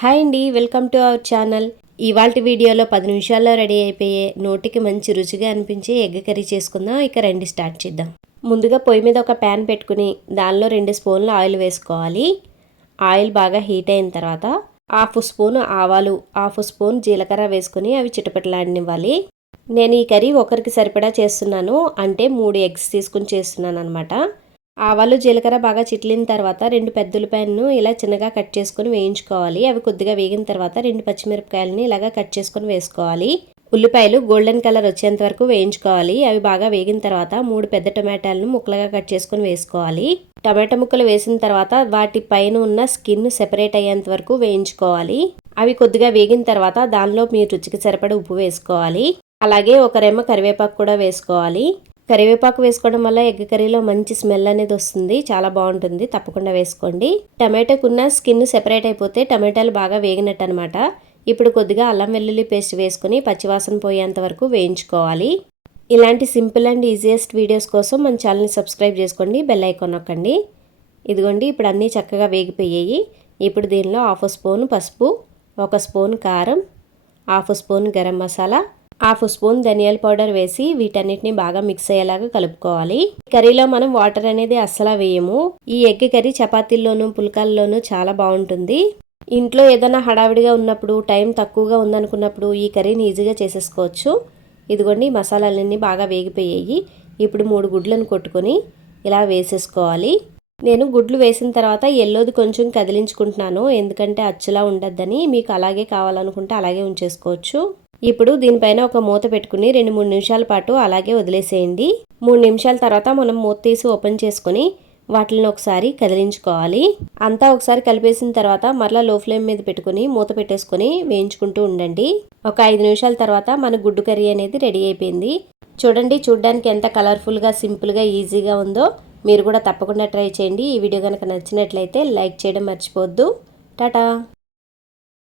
Hi అండి welcome to our channel. ఇవాళ వీడియోలో పది నిమిషాల్లో రెడీ అయిపోయే నోటికి మంచి రుచిగా అనిపించే ఎగ్ కర్రీ చేసుకుందాం. ఇక రండి స్టార్ట్ చేద్దాం. ముందుగా పొయ్యి మీద ఒక ప్యాన్ పెట్టుకుని దానిలో రెండు స్పూన్లు ఆయిల్ వేసుకోవాలి. ఆయిల్ బాగా హీట్ అయిన తర్వాత హాఫ్ స్పూన్ ఆవాలు హాఫ్ స్పూన్ జీలకర్ర వేసుకుని అవి చిటపటలాడనివ్వాలి. నేను ఈ కర్రీ ఒకరికి సరిపడా చేస్తున్నాను. అంటే మూడు ఎగ్స్ తీసుకుని చేస్తున్నాను అనమాట ఆవాలు జీలకర్ర బాగా చిట్లిన తర్వాత రెండు పెద్ద ఉల్లిపాయలను ఇలా చిన్నగా కట్ చేసుకొని వేయించుకోవాలి. అవి కొద్దిగా వేగిన తర్వాత రెండు పచ్చిమిరపకాయలని ఇలాగా కట్ చేసుకొని వేసుకోవాలి. ఉల్లిపాయలు గోల్డెన్ కలర్ వచ్చేంత వరకు వేయించుకోవాలి. అవి బాగా వేగిన తర్వాత మూడు పెద్ద టమాటాలను ముక్కలుగా కట్ చేసుకొని వేసుకోవాలి. టమాటా ముక్కలు వేసిన తర్వాత వాటి పైన ఉన్న స్కిన్ సెపరేట్ అయ్యేంత వరకు వేయించుకోవాలి. అవి కొద్దిగా వేగిన తర్వాత దానిలో మీ రుచికి సరిపడ ఉప్పు వేసుకోవాలి. అలాగే ఒక రెమ్మ కరివేపాకు కూడా వేసుకోవాలి. కరివేపాకు వేసుకోవడం వల్ల ఎగ్ కర్రీలో మంచి స్మెల్ అనేది వస్తుంది. చాలా బాగుంటుంది. తప్పకుండా వేసుకోండి. టమాటాకున్న స్కిన్ సెపరేట్ అయిపోతే టమాటాలు బాగా వేగినట్టు అనమాట ఇప్పుడు కొద్దిగా అల్లం వెల్లుల్లి పేస్ట్ వేసుకుని పచ్చివాసన పోయేంత వరకు వేయించుకోవాలి. ఇలాంటి సింపుల్ అండ్ ఈజియెస్ట్ వీడియోస్ కోసం మన ఛానల్ని సబ్స్క్రైబ్ చేసుకోండి. బెల్ ఐకాన్ నొక్కండి. ఇదిగోండి ఇప్పుడు అన్నీ చక్కగా వేగిపోయాయి. ఇప్పుడు దీనిలో హాఫ్ స్పూన్ పసుపు ఒక స్పూన్ కారం half spoon garam masala half spoon ధనియాల పౌడర్ వేసి వీటన్నిటిని బాగా మిక్స్ అయ్యేలాగా కలుపుకోవాలి. కర్రీలో మనం వాటర్ అనేది అస్సలు వేయము. ఈ ఎగ్ కర్రీ చపాతీల్లోనూ పుల్కాల్లోనూ చాలా బాగుంటుంది. ఇంట్లో ఏదైనా హడావిడిగా ఉన్నప్పుడు టైం తక్కువగా ఉందనుకున్నప్పుడు ఈ కర్రీని ఈజీగా చేసేసుకోవచ్చు. ఇదిగోండి మసాలాలన్నీ బాగా వేగిపోయాయి. ఇప్పుడు మూడు గుడ్లను కొట్టుకొని ఇలా వేసేసుకోవాలి. నేను గుడ్లు వేసిన తర్వాత ఎల్లోది కొంచెం కదిలించుకుంటున్నాను. ఎందుకంటే అచ్చులా ఉండద్దని మీకు అలాగే కావాలనుకుంటే అలాగే ఉంచేసుకోవచ్చు. ఇప్పుడు దీనిపైన ఒక మూత పెట్టుకుని రెండు మూడు నిమిషాల పాటు అలాగే వదిలేసేయండి. మూడు నిమిషాల తర్వాత మనం మూత తీసి ఓపెన్ చేసుకుని వాటిని ఒకసారి కదిలించుకోవాలి. అంతా ఒకసారి కలిపేసిన తర్వాత మరలా లో ఫ్లేమ్ మీద పెట్టుకుని మూత పెట్టేసుకుని వేయించుకుంటూ ఉండండి. ఒక ఐదు నిమిషాల తర్వాత మన గుడ్డు కర్రీ అనేది రెడీ అయిపోయింది. చూడండి చూడడానికి ఎంత కలర్ఫుల్గా సింపుల్గా ఈజీగా ఉందో మీరు కూడా తప్పకుండా ట్రై చేయండి. ఈ వీడియో కనుక నచ్చినట్లయితే లైక్ చేయడం మర్చిపోవద్దు. టాటా!